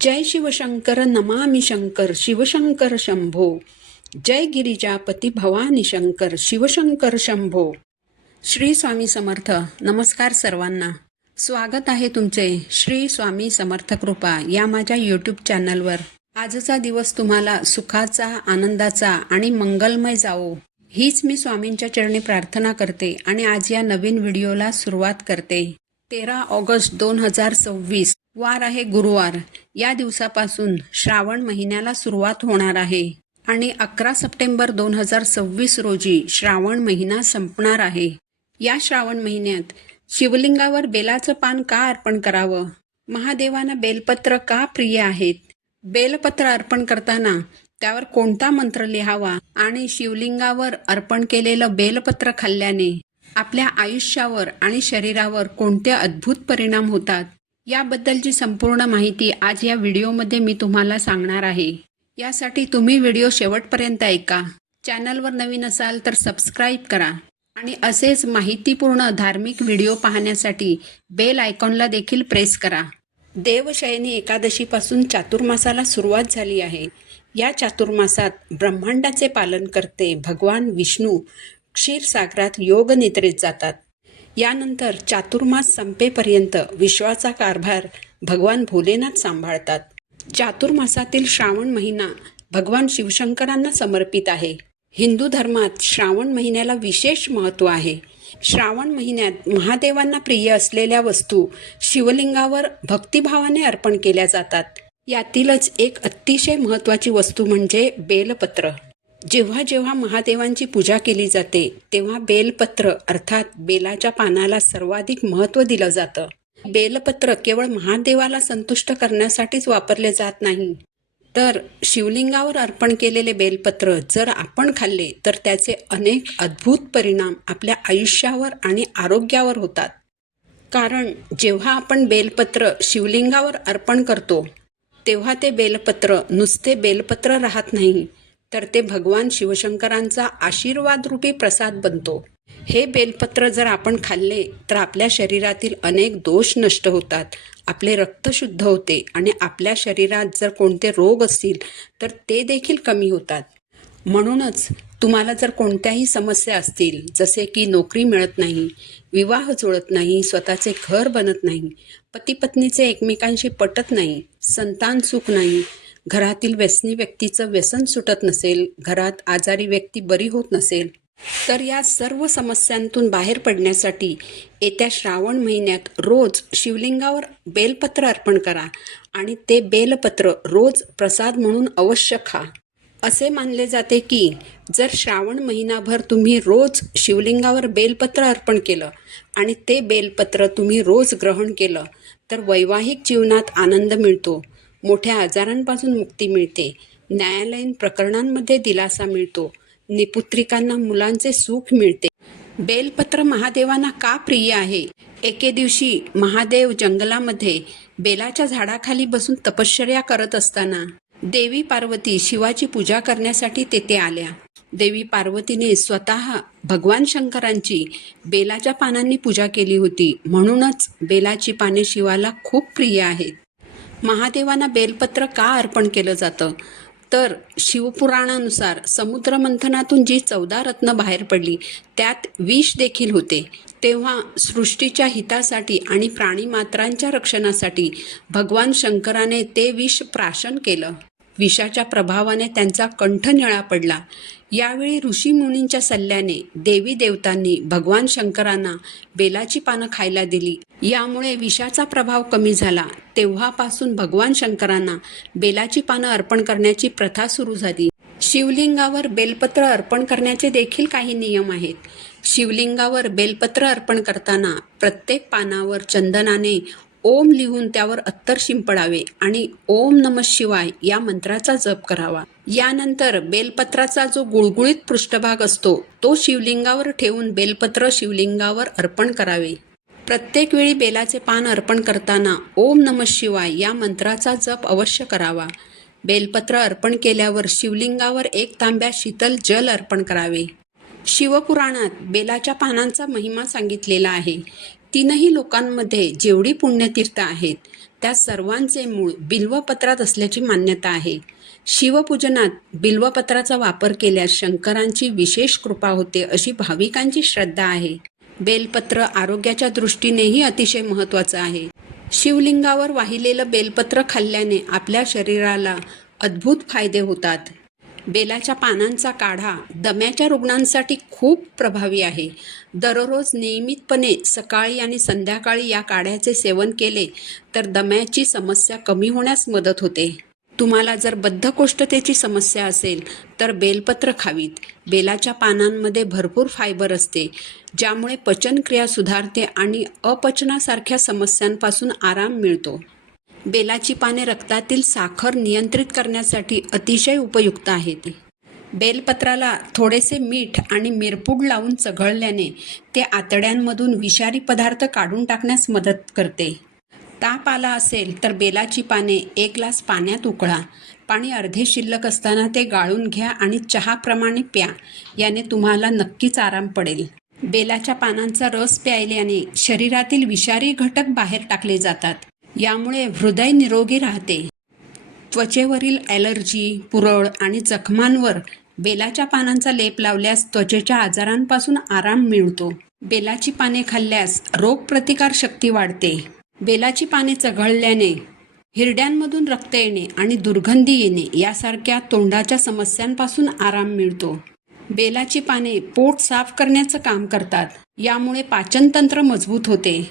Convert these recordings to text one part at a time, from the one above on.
जय शिवशंकर नमामि शंकर शिवशंकर शंभो. जय गिरिजापती भवानी शंकर शिवशंकर शंभो. श्री स्वामी समर्थ. नमस्कार सर्वांना. स्वागत आहे तुमचे श्री स्वामी समर्थ कृपा या माझ्या यूट्यूब चॅनलवर. आजचा दिवस तुम्हाला सुखाचा, आनंदाचा आणि मंगलमय जावो हीच मी स्वामींच्या चरणी प्रार्थना करते आणि आज या नवीन व्हिडिओला सुरुवात करते. 13 ऑगस्ट 2026 वार आहे गुरुवार. या दिवसापासून श्रावण महिन्याला सुरुवात होणार आहे आणि 11 सप्टेंबर 2026 रोजी श्रावण महिना संपणार आहे. या श्रावण महिन्यात शिवलिंगावर बेलाचं पान का अर्पण करावं? महादेवांना बेलपत्र का प्रिय आहेत? बेलपत्र अर्पण करताना त्यावर कोणता मंत्र लिहावा आणि शिवलिंगावर अर्पण केलेलं बेलपत्र खाल्ल्याने आपल्या आयुष्यावर आणि शरीरावर कोणते अद्भुत परिणाम होतात याबद्दलची संपूर्ण माहिती आज या व्हिडिओमध्ये मी तुम्हाला सांगणार आहे. यासाठी तुम्ही व्हिडिओ शेवटपर्यंत ऐका. चॅनलवर नवीन असाल तर सबस्क्राईब करा आणि असेच माहितीपूर्ण धार्मिक व्हिडिओ पाहण्यासाठी बेल आयकॉनला देखील प्रेस करा. देवशयनी एकादशीपासून चातुर्मासाला सुरुवात झाली आहे. या चातुर्मासात ब्रह्मांडाचे पालन करते भगवान विष्णू क्षीरसागरात योग निद्रेत जातात. यानंतर चातुर्मास संपेपर्यंत विश्वाचा कारभार भगवान भोलेनाथ सांभाळतात. चातुर्मासातील श्रावण महिना भगवान शिवशंकरांना समर्पित आहे. हिंदू धर्मात श्रावण महिन्याला विशेष महत्त्व आहे. श्रावण महिन्यात महादेवांना प्रिय असलेल्या वस्तू शिवलिंगावर भक्तिभावाने अर्पण केल्या जातात. यातीलच एक अतिशय महत्त्वाची वस्तू म्हणजे बेलपत्र. जेव्हा जेव्हा महादेवांची पूजा केली जाते तेव्हा बेलपत्र अर्थात बेलाच्या पानाला सर्वाधिक महत्त्व दिलं जातं. बेलपत्र केवळ महादेवाला संतुष्ट करण्यासाठीच वापरले जात नाही, तर शिवलिंगावर अर्पण केलेले बेलपत्र जर आपण खाल्ले तर त्याचे अनेक अद्भुत परिणाम आपल्या आयुष्यावर आणि आरोग्यावर होतात. कारण जेव्हा आपण बेलपत्र शिवलिंगावर अर्पण करतो तेव्हा ते बेलपत्र नुसते बेलपत्र राहत नाही, तर ते भगवान शिवशंकरांचा आशीर्वादरूपी प्रसाद बनतो. हे बेलपत्र जर आपण खाल्ले तर आपल्या शरीरातील अनेक दोष नष्ट होतात, आपले रक्त शुद्ध होते आणि आपल्या शरीरात जर कोणते रोग असतील तर ते देखील कमी होतात. म्हणूनच तुम्हाला जर कोणत्याही समस्या असतील, जसे की नोकरी मिळत नाही, विवाह जुळत नाही, स्वतःचे घर बनत नाही, पती पत्नीचे एकमेकांशी पटत नाही, संतान सुख नाही, घरातील व्यसनी व्यक्तीचं व्यसन सुटत नसेल, घरात आजारी व्यक्ती बरी होत नसेल, तर या सर्व समस्यांतून बाहेर पडण्यासाठी येत्या श्रावण महिन्यात रोज शिवलिंगावर बेलपत्र अर्पण करा आणि ते बेलपत्र रोज प्रसाद म्हणून अवश्य खा. असे मानले जाते की जर श्रावण महिनाभर तुम्ही रोज शिवलिंगावर बेलपत्र अर्पण केलं आणि ते बेलपत्र तुम्ही रोज ग्रहण केलं तर वैवाहिक जीवनात आनंद मिळतो, मोठ्या आजारांपासून मुक्ती मिळते, न्यायालयीन प्रकरणांमध्ये दिलासा मिळतो, निपुत्रिकांना मुलांचे सुख मिळते. बेलपत्र महादेवांना का प्रिय आहे? एके दिवशी महादेव जंगलामध्ये बेलाच्या झाडाखाली बसून तपश्चर्या करत असताना देवी पार्वती शिवाची पूजा करण्यासाठी तेथे आल्या. देवी पार्वतीने स्वतः भगवान शंकरांची बेलाच्या पानांनी पूजा केली होती. म्हणूनच बेलाची पाने शिवाला खूप प्रिय आहेत. महादेवांना बेलपत्र का अर्पण केलं जातं? तर शिवपुराणानुसार समुद्र मंथनातून जी 14 रत्न बाहेर पडली त्यात विष देखील होते. तेव्हा सृष्टीच्या हितासाठी आणि प्राणीमात्रांच्या रक्षणासाठी भगवान शंकराने ते विष प्राशन केलं. विषाच्या प्रभावाने त्यांचा कंठ निळा पडला. यावेळी ऋषीमुनींच्या सल्ल्याने देवी देवतांनी भगवान शंकरांना बेलाची पानं खायला दिली. यामुळे विषाचा प्रभाव कमी झाला. तेव्हापासून भगवान शंकरांना बेलाची पानं अर्पण करण्याची प्रथा सुरू झाली. शिवलिंगावर बेलपत्र अर्पण करण्याचे देखील काही नियम आहेत. शिवलिंगावर बेलपत्र अर्पण करताना प्रत्येक पानावर चंदनाने ओम लिहून त्यावर अत्तर शिंपडावे आणि ओम नमः शिवाय या मंत्राचा जप करावा. यानंतर बेलपत्राचा जो गुळगुळीत पृष्ठभाग असतो तो शिवलिंगावर ठेवून बेलपत्र शिवलिंगावर अर्पण करावे. प्रत्येक वेळी बेलाचे पान अर्पण करताना ओम नमः शिवाय या मंत्राचा जप अवश्य करावा. बेलपत्र अर्पण केल्यावर शिवलिंगावर 1 तांब्या शीतल जल अर्पण करावे. शिवपुराणात बेलाच्या पानांचा महिमा सांगितलेला आहे. 3ही लोकांमध्ये जेवढी पुण्यतीर्थ आहेत त्या सर्वांचे मूळ बिल्वपत्रात असल्याची मान्यता आहे. शिवपूजनात बिल्वपत्राचा वापर केल्यास शंकरांची विशेष कृपा होते अशी भाविकांची श्रद्धा आहे. बेलपत्र आरोग्याच्या दृष्टीनेही अतिशय महत्त्वाचं आहे. शिवलिंगावर वाहिलेलं बेलपत्र खाल्ल्याने आपल्या शरीराला अद्भुत फायदे होतात. बेलाच्या पानांचा काढा दम्याच्या रुग्णांसाठी खूप प्रभावी आहे. दररोज नियमितपणे सकाळी आणि संध्याकाळी या काढ्याचे सेवन केले तर दम्याची समस्या कमी होण्यास मदत होते. तुम्हाला जर बद्धकोष्ठतेची समस्या असेल तर बेलपत्र खावीत. बेलाच्या पानांमध्ये भरपूर फायबर असते, ज्यामुळे पचनक्रिया सुधारते आणि अपचनासारख्या समस्यांपासून आराम मिळतो. बेलाची पाने रक्तातील साखर नियंत्रित करण्यासाठी अतिशय उपयुक्त आहेत. बेलपत्राला थोडेसे मीठ आणि मिरपूड लावून चघळल्याने ते आतड्यांमधून विषारी पदार्थ काढून टाकण्यास मदत करते. ताप आला असेल तर बेलाची पाने 1 ग्लास पाण्यात उकळा. पाणी अर्धे शिल्लक असताना ते गाळून घ्या आणि चहाप्रमाणे प्या. याने तुम्हाला नक्कीच आराम पडेल. बेलाच्या पानांचा रस प्यायल्याने शरीरातील विषारी घटक बाहेर टाकले जातात. यामुळे हृदय निरोगी राहते. त्वचेवरील ॲलर्जी, पुरळ आणि जखमांवर बेलाच्या पानांचा लेप लावल्यास त्वचेच्या आजारांपासून आराम मिळतो. बेलाची पाने खाल्ल्यास रोगप्रतिकार शक्ती वाढते. बेलाची पाने चघळल्याने हिरड्यांमधून रक्त येणे आणि दुर्गंधी येणे यासारख्या तोंडाच्या समस्यांपासून आराम मिळतो. बेलाची पाने पोट साफ करण्याचं काम करतात. यामुळे पाचनतंत्र मजबूत होते.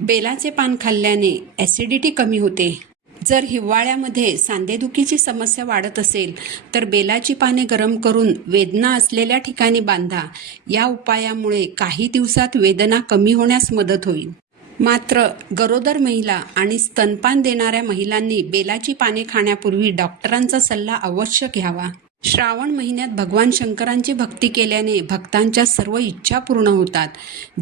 बेलाचे पान खाल्ल्याने ॲसिडिटी कमी होते. जर हिवाळ्यामध्ये सांधेदुखीची समस्या वाढत असेल तर बेलाची पाने गरम करून वेदना असलेल्या ठिकाणी बांधा. या उपायामुळे काही दिवसात वेदना कमी होण्यास मदत होईल. मात्र गरोदर महिला आणि स्तनपान देणाऱ्या महिलांनी बेलाची पाने खाण्यापूर्वी डॉक्टरांचा सल्ला अवश्य घ्यावा. श्रावण महिन्यात भगवान शंकरांची भक्ती केल्याने भक्तांच्या सर्व इच्छा पूर्ण होतात.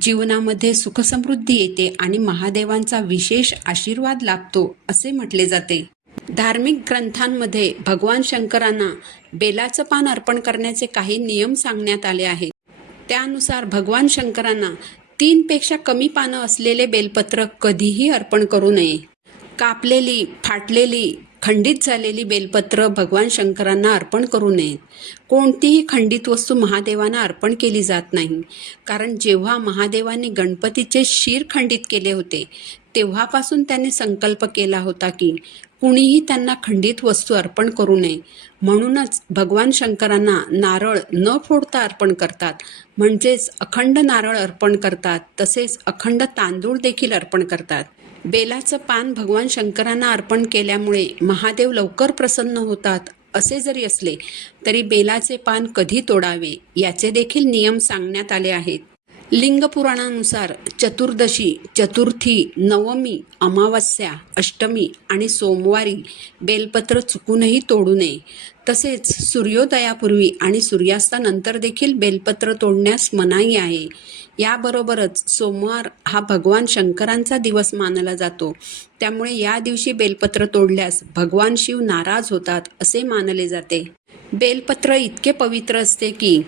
जीवनामध्ये सुखसमृद्धी येते आणि महादेवांचा विशेष आशीर्वाद लाभतो असे म्हटले जाते. धार्मिक ग्रंथांमध्ये भगवान शंकरांना बेलाचं पान अर्पण करण्याचे काही नियम सांगण्यात आले आहेत. त्यानुसार भगवान शंकरांना 3 पेक्षा कमी पानं असलेले बेलपत्र कधीही अर्पण करू नये. कापलेली, फाटलेली, खंडित झालेली बेलपत्र भगवान शंकरांना अर्पण करू नयेत. कोणतीही खंडित वस्तू महादेवांना अर्पण केली जात नाही. कारण जेव्हा महादेवांनी गणपतीचे शिर खंडित केले होते तेव्हापासून त्यांनी संकल्प केला होता की कुणीही त्यांना खंडित वस्तू अर्पण करू नये. म्हणूनच भगवान शंकरांना नारळ न फोडता अर्पण करतात. म्हणजेच अखंड नारळ अर्पण करतात. तसेच अखंड तांदूळ देखील अर्पण करतात. बेलाचं पान भगवान शंकरांना अर्पण केल्यामुळे महादेव लवकर प्रसन्न होतात असे जरी असले तरी बेलाचे पान कधी तोडावे याचे देखील नियम सांगण्यात आले आहेत. लिंगपुराणानुसार चतुर्दशी, चतुर्थी, नवमी, अमावस्या, अष्टमी आणि सोमवारी बेलपत्र चुकूनही तोडू नये. तसेच सूर्योदयापूर्वी आणि सूर्यास्तानंतर देखील बेलपत्र तोडण्यास मनाई आहे. याबरोबरच सोमवार हा भगवान शंकरांचा दिवस मानला जातो. त्यामुळे या दिवशी बेलपत्र तोडल्यास भगवान शिव नाराज होतात असे मानले जाते. बेलपत्र इतके पवित्र असते की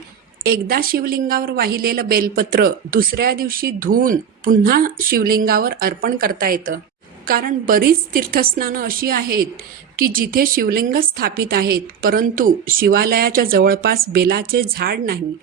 एकदा शिवलिंगावर वाहिलेलं बेलपत्र दुसऱ्या दिवशी धुवून पुन्हा शिवलिंगावर अर्पण करता येतं. कारण बरीच तीर्थस्नानं अशी आहेत की जिथे शिवलिंग स्थापित आहेत परंतु शिवालयाच्या जवळपास बेलाचे झाड नाही.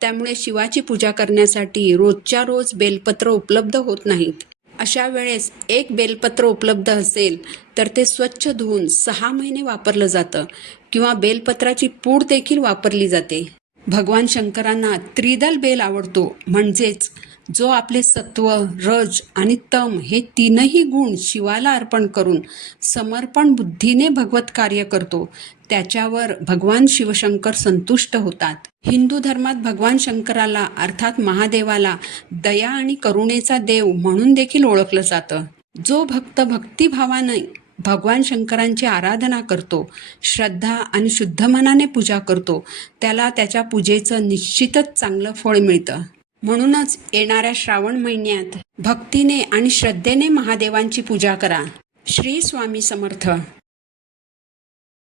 त्यामुळे शिवाची पूजा करण्यासाठी रोजच्या रोज बेलपत्र उपलब्ध होत नाहीत. अशा वेळेस 1 बेलपत्र उपलब्ध असेल तर ते स्वच्छ धुवून 6 महिने वापरलं जातं किंवा बेलपत्राची पूड देखील वापरली जाते. भगवान शंकरांना त्रिदल बेल आवडतो. म्हणजेच जो आपले सत्व, रज आणि तम हे 3ही गुण शिवाला अर्पण करून समर्पण बुद्धीने भगवत कार्य करतो त्याच्यावर भगवान शिवशंकर संतुष्ट होतात. हिंदू धर्मात भगवान शंकराला अर्थात महादेवाला दया आणि करुणेचा देव म्हणून देखील ओळखलं जातं. जो भक्त भक्तिभावाने भगवान शंकरांची आराधना करतो, श्रद्धा आणि शुद्ध मनाने पूजा करतो त्याला त्याच्या पूजेचं निश्चितच चांगलं फळ मिळतं. म्हणूनच येणाऱ्या श्रावण महिन्यात भक्तीने आणि श्रद्धेने महादेवांची पूजा करा. श्री स्वामी समर्थ.